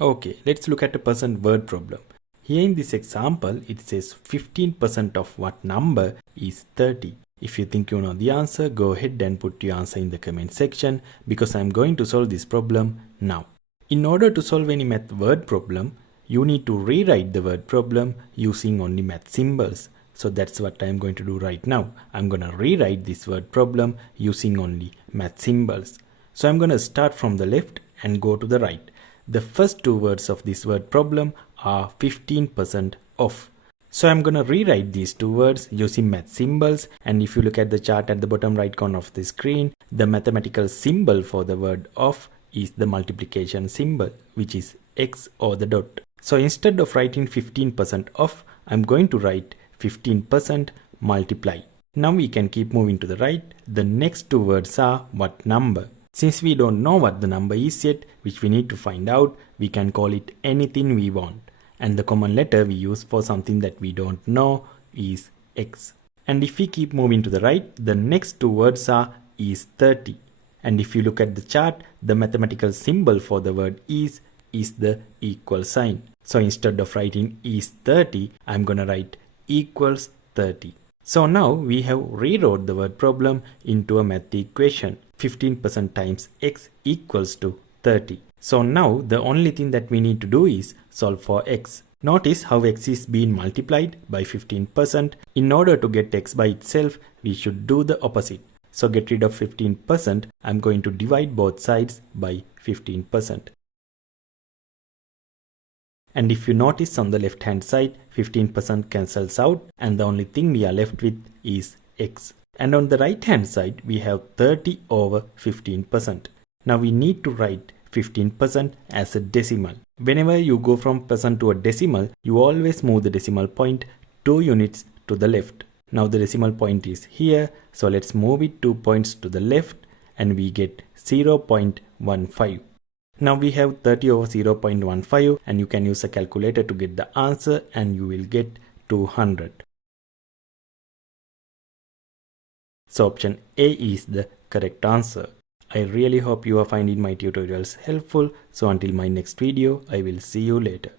Okay, let's look at a percent word problem. Here in this example, it says 15% of what number is 30. If you think you know the answer, go ahead and put your answer in the comment section because I'm going to solve this problem now. In order to solve any math word problem, you need to rewrite the word problem using only math symbols. So that's what I'm going to do right now. I'm going to rewrite this word problem using only math symbols. So I'm going to start from the left and go to the right. The first two words of this word problem are 15% off. So I'm going to rewrite these two words using math symbols, and if you look at the chart at the bottom right corner of the screen, the mathematical symbol for the word off is the multiplication symbol, which is x or the dot. So instead of writing 15% off, I'm going to write 15% multiply. Now we can keep moving to the right. The next two words are what number. Since we don't know what the number is yet, which we need to find out, we can call it anything we want. And the common letter we use for something that we don't know is x. And if we keep moving to the right, the next two words are is 30. And if you look at the chart, the mathematical symbol for the word is the equal sign. So instead of writing is 30, I'm gonna write equals 30. So now we have rewrote the word problem into a math equation. 15% times x equals to 30. So now the only thing that we need to do is solve for x. Notice how x is being multiplied by 15%. In order to get x by itself, we should do the opposite. So get rid of 15%, I'm going to divide both sides by 15%. And if you notice on the left hand side, 15% cancels out and the only thing we are left with is x. And on the right hand side, we have 30 over 15%. Now we need to write 15% as a decimal. Whenever you go from percent to a decimal, you always move the decimal point 2 units to the left. Now the decimal point is here, so let's move it 2 points to the left and we get 0.15. Now we have 30 over 0.15 and you can use a calculator to get the answer and you will get 200. So option A is the correct answer. I really hope you are finding my tutorials helpful. So until my next video, I will see you later.